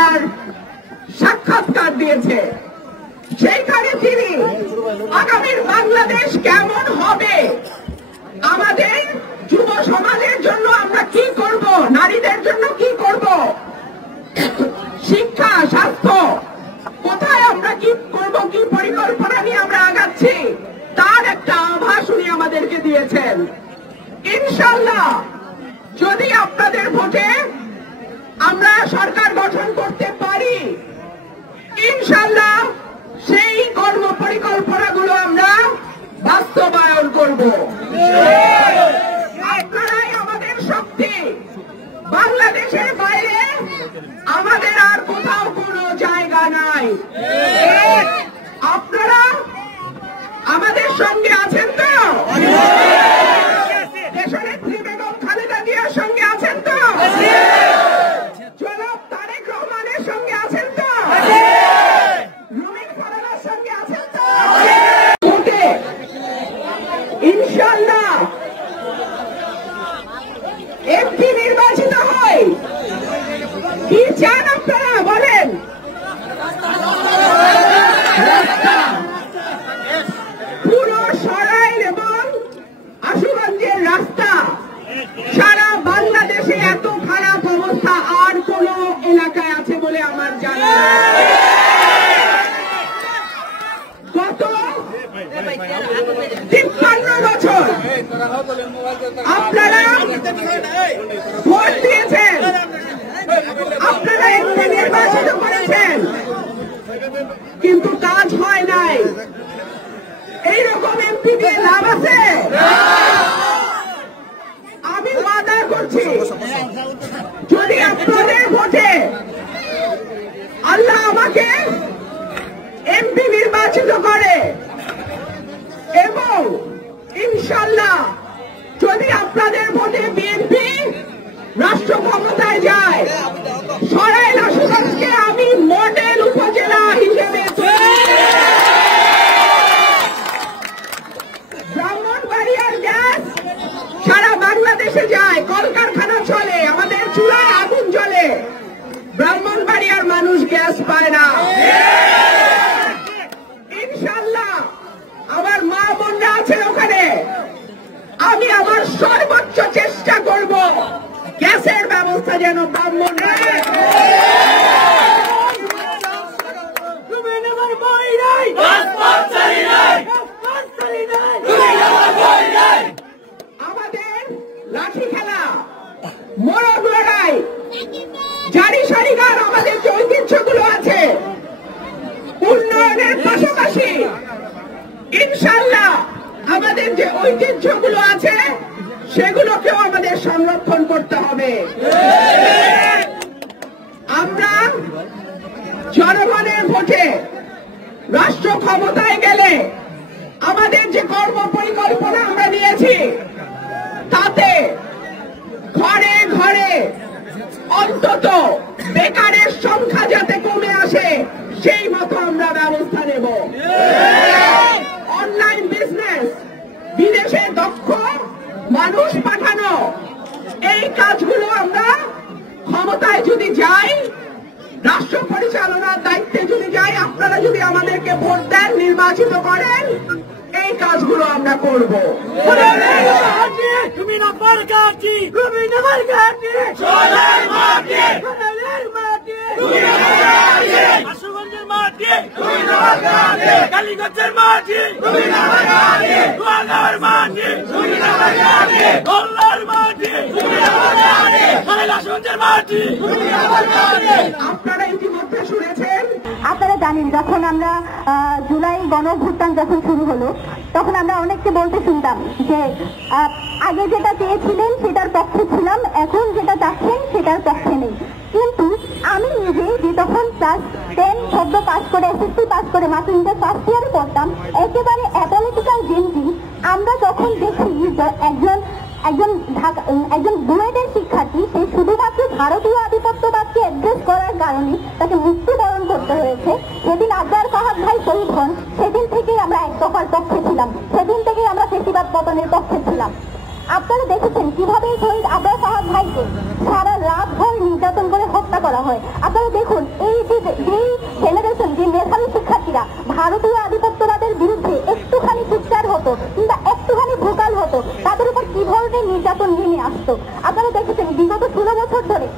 তার সাক্ষাৎকার দিয়েছে। সেইখানে তিনি আগামীর বাংলাদেশ কেমন হবে, আমাদের যুব সমাজের জন্য আমরা কি করব, নারীদের জন্য কি করব, শিক্ষা, স্বাস্থ্য, কোথায় আমরা কি করব, কি পরিকল্পনা নিয়ে আমরা আগাচ্ছি, তার একটা আভাস উনি আমাদেরকে দিয়েছেন। ইনশাআল্লাহ যদি আপনাদের ভোটে আমরা সরকার গঠন করতে পারি, ইনশাআল্লাহ সেই কর্ম পরিকল্পনাগুলো আমরা বাস্তবায়ন করব। আপনারাই আমাদের শক্তি। বাংলাদেশের বাইরে আমাদের আর কোথাও কোনো জায়গা নাই। আপনারা আমাদের সঙ্গে আছেন তো? দেশনেত্রী বেগম খালেদা জিয়ার সঙ্গে আছেন তো? জনাব তারেক রহমানের সঙ্গে আছেন তো? রুমিন ফারানার সঙ্গে আছেন তো? ইনশাআল্লাহ এমপি নির্বাচিত হয়, কি চান আপনারা বলেন? পুরো সরাইল এবং আশুগঞ্জের রাস্তা, সারা বাংলাদেশে এত খারাপ অবস্থা আর কোন এলাকায় আছে বলে আমার জানা নেই। গত 53 বছর আপনারা ভোট দিয়েছেন, আপনারা এমপি নির্বাচিত করেছেন, কিন্তু কাজ হয় নাই। এইরকম এমপি দিয়ে লাভ আছে? আমি ওয়াদা করছি, যদি আপনাদের ভোটে আল্লাহ আমাকে এমপি নির্বাচিত করে এবং ইনশাআল্লাহ যদি আপনাদের ভোটে বিএনপি রাষ্ট্র ক্ষমতায় যায়, সরাইল আশুগঞ্জকে আমি মডেল উপজেলা হিসেবে, ব্রাহ্মণবাড়িয়ার গ্যাস সারা বাংলাদেশে যায়, কলকারখানা চলে, আমাদের চুলায় আগুন জ্বলে, ব্রাহ্মণবাড়িয়ার মানুষ গ্যাস পায় না। ইনশাআল্লাহ আমার মা বোনরা আছে ওখানে, আমি আমার সর্বোচ্চ চেষ্টা করব গ্যাসের ব্যবস্থা যেন ব্রাহ্মণরা। আমাদের লাঠি খেলা, মোরগ লড়াই, জারি সারিগার, আমাদের যে ঐতিহ্যগুলো আছে, উন্নয়নের পাশাপাশি ইনশাআল্লাহ আমাদের যে ঐতিহ্যগুলো আছে সেগুলোকেও আমাদের সংরক্ষণ করতে হবে। আমরা জনগণের ভোটে রাষ্ট্র ক্ষমতায় গেলে আমাদের যে কর্ম পরিকল্পনা আমরা নিয়েছি, তাতে ঘরে ঘরে অন্তত বেকারের সংখ্যা যাতে কমে আসে সেই মতো আমরা ব্যবস্থা নেব। অনলাইন বিজনেস, বিদেশে দক্ষ মানুষ পাঠানো, এই কাজগুলো আমরা ক্ষমতায় যদি যাই, রাষ্ট্র পরিচালনার দায়িত্বে যদি যাই, আপনারা যদি আমাদেরকে ভোট দেন, নির্বাচিত করেন, এই কাজগুলো আমরা করব। কালীগঞ্জের মাটি, আপনারা ইতিমধ্যে শুনেছেন, আপনারা জানেন যখন আমরা জুলাই গণঅভ্যুত্থান যখন শুরু হলো, তখন আমরা অনেককে বলতে শুনতাম যে আগে যেটা চেয়েছিলেন সেটার পক্ষে ছিলাম, এখন যেটা চাচ্ছেন সেটার পক্ষে নেই। কিন্তু আমি নিজে যে তখন ক্লাস 10 সদ্য পাস করে, এসএসসি পাস করে মাত্র ইন্টার ফার্স্ট ইয়ারে পড়তাম, একেবারে অ্যাপলিটিক্যাল জেনজি, আমরা যখন দেখি একজন বুয়েটের শিক্ষার্থী, সে শুধুমাত্র ভারতীয় আধিপত্যবাদকে অ্যাড্রেস করার কারণে তাকে মৃত্যুবরণ করতে হয়েছে। সেদিন আবরার ফাহাদ ভাই শহীদ হন, সেদিন থেকেই আমরা এক দফার পক্ষে ছিলাম, সেদিন থেকেই আমরা ফেসিবাদ পতনের পক্ষে ছিলাম। আপনারা দেখেছেন কিভাবে শহীদ আবরার ফাহাদ ভাইকে সারা রাত ভর নির্যাতন করে হত্যা করা হয়। আপনারা দেখুন যে জেনারেশন, যে মেধাবী শিক্ষার্থীরা ভারতীয় আধিপত্যবাদের বিরুদ্ধে একটুখানি চিৎকার হতো কিংবা একটুখানি ভোকাল হতো, তাদের উপর কি ধরনের নির্যাতন নেমে আসতো। আপনারা দেখেছেন বিগত 16 বছর ধরে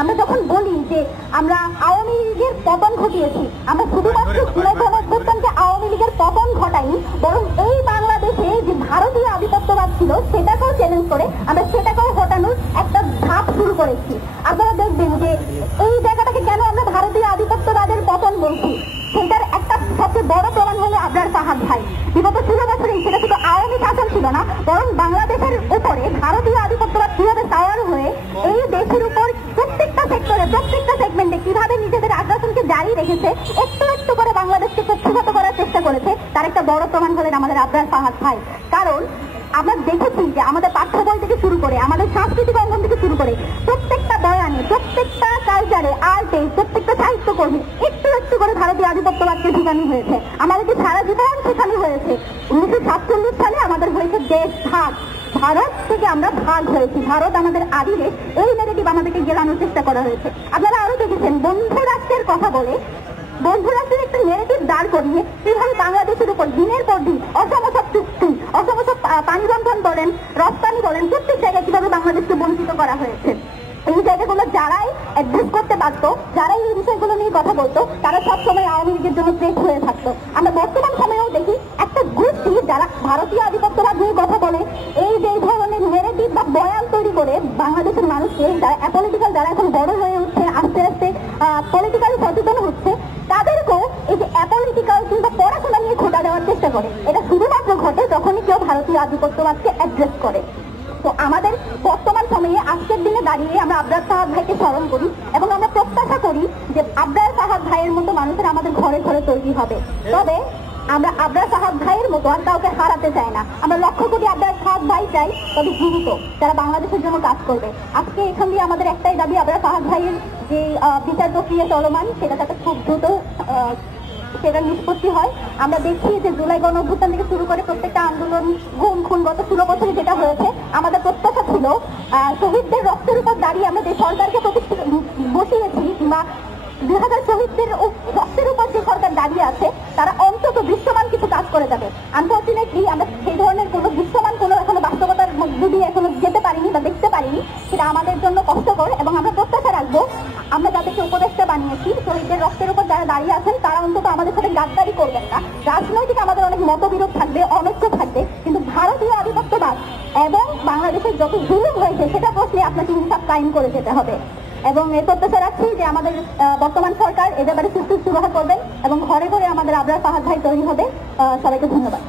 আমরা যখন বলি যে আমরা আওয়ামী লীগের পতন ঘটিয়েছি, আমরা শুধুমাত্র জুলাই গণঅভ্যুত্থানকে আওয়ামী লীগের পতন ঘটাইনি, বরং এই বাংলাদেশে যে ভারতীয় আধিপত্যবাদ ছিল সেটাকেও চ্যালেঞ্জ করে আমরা সেটাকেও হটানোর একটা ধাপ শুরু করেছি। আপনারা দেখবেন যে এই জায়গাটাকে কেন আমরা ভারতীয় আধিপত্যবাদের পতন বলছি, সেটার একটা সবচেয়ে বড় প্রমাণ হলো আবরার ফাহাদ ভাই। বিগত 16 বছরে সেটা শুধু আওয়ামী শাসন ছিল না, বরং বাংলাদেশের উপরে ভারতীয় আধিপত্যবাদ কিভাবে টাওয়ার হয়ে এই দেশের উপর প্রত্যেকটা সেক্টরে, প্রত্যেকটা সেগমেন্টে কিভাবে নিজেদের আগ্রাসনকে জারি রেখেছে, একটু একটু করে বাংলাদেশকে কক্ষিগত করার চেষ্টা করেছে, তার একটা বড় প্রমাণ হলেন আমাদের আবরার ফাহাদ ভাই। কারণ আমরা দেখেছি যে আমাদের পাঠ্য বই থেকে শুরু করে, আমাদের সাংস্কৃতিক অঙ্গন থেকে শুরু করে প্রত্যেকটা বয়ানে, প্রত্যেকটা কালচারে, আর্টে, প্রত্যেকটা সাহিত্যকর্মী একটু একটু করে ভারতীয় আধিপত্যবাদকে ঢুকানো হয়েছে। আমাদেরকে সারা জীবন শেখানো হয়েছে। 1947 সালে আমাদের হয়েছে দেশ ভাগ, ভারত থেকে আমরা ভাগ হয়েছি, ভারত আমাদের আদি দেশ, এই নেগেটিভ আমাদেরকে গেলানোর চেষ্টা করা হয়েছে। আপনারা আরো দেখেছেন বন্ধু রাষ্ট্রের কথা বলে, বন্ধু রাষ্ট্রের একটা নেগেটিভ দাঁড় করিয়ে কিভাবে বাংলাদেশের উপর দিনের পর দিন অসম সব চুক্তি, অসম সব পানি বন্টন বলেন, রপ্তানি বলেন, প্রত্যেক জায়গায় কিভাবে বাংলাদেশকে বঞ্চিত করা হয়েছে। এই জায়গাগুলো যারাই অ্যাড্রেস করতে পারতো, যারাই এই বিষয়গুলো নিয়ে কথা বলতো, তারা সবসময় আওয়ামী লীগের জন্য প্রেস হয়ে থাকতো। আমরা বর্তমান সময়েও দেখি একটা গোষ্ঠী যারা ভারতীয় আধিপত্যবাদ নিয়ে কথা বলে, এই যে ধরনের নেগেটিভ বা বয়ান তৈরি করে বাংলাদেশের মানুষকে, যারা অ্যাপলিটিক্যাল, যারা এখন বড় হয়ে উঠছে, আস্তে আস্তে পলিটিক্যালি সচেতন হচ্ছে, তাদেরকেও এই যে অ্যাপলিটিক্যাল কিংবা পড়াশোনা নিয়ে খোঁটা দেওয়ার চেষ্টা করে। এটা শুধুমাত্র ঘটে যখনই কেউ ভারতীয় আধিপত্যবাদকে অ্যাড্রেস করে। তো আমাদের বর্তমান সময়ে আজকের দিনে দাঁড়িয়ে আমরা আবরার ফাহাদ ভাইকে স্মরণ করি এবং আমরা প্রত্যাশা করি যে আবরার ফাহাদ ভাইয়ের মতো মানুষের আমাদের ঘরে ঘরে তৈরি হবে। তবে আমরা আবরার ফাহাদ ভাইয়ের মতো আর কাউকে হারাতে চাই না। আমরা লক্ষ্য করি আবরার ফাহাদ ভাই চাই, তবে জীবিত, যারা বাংলাদেশের জন্য কাজ করবে। আজকে এখান দিয়ে আমাদের একটাই দাবি, আবরার ফাহাদ ভাইয়ের যে বিচার প্রক্রিয়া চলমান সেটা যাতে খুব দ্রুত সেটা নিষ্পত্তি হয়। আমরা দেখছি যে জুলাই গণঅভ্যুত্থান থেকে শুরু করে প্রত্যেকটা আন্দোলন, গুম খুন গত 16 বছরে যেটা হয়েছে, আমাদের প্রত্যাশা ছিল শহীদদের রক্তের উপর দাঁড়িয়ে আমরা যে সরকারকে বসিয়েছি কিংবা 2000 শহীদদের রক্তের উপর যে সরকার দাঁড়িয়ে আছে, তারা অন্তত দৃশ্যমান কিছু কাজ করে যাবে। আনফর্চুনেটলি আমরা সেই ধরনের কোনো দৃশ্যমান কোনো এখনো বাস্তবতার মধ্যে দিয়ে এখনো যেতে পারিনি বা দেখতে পারিনি, সেটা আমাদের জন্য কষ্টকর। এবং আমরা প্রত্যাশা রাখবো আমরা যাদেরকে উপদেষ্টা বানিয়েছি, শহীদদের রক্তের উপর যারা দাঁড়িয়ে আছেন, তারা অন্তত আমাদের সাথে গাদ্দারি করবেন না। রাজনৈতিক আমাদের অনেক মতবিরোধ থাকবে, অনৈক্য থাকবে, কিন্তু ভারতীয় আধিপত্যবাদ এবং বাংলাদেশের যত জুলুম হয়েছে সেটা প্রশ্নে আপনাকে ইনসাফ কায়েম করে যেতে হবে। এবং এই প্রত্যাশা রাখছি যে আমাদের বর্তমান সরকার এ ব্যাপারে সুষ্ঠু সুরাহা করবেন এবং ঘরে ঘরে আমাদের আবরার ফাহাদ ভাই তৈরি হবে। সবাইকে ধন্যবাদ।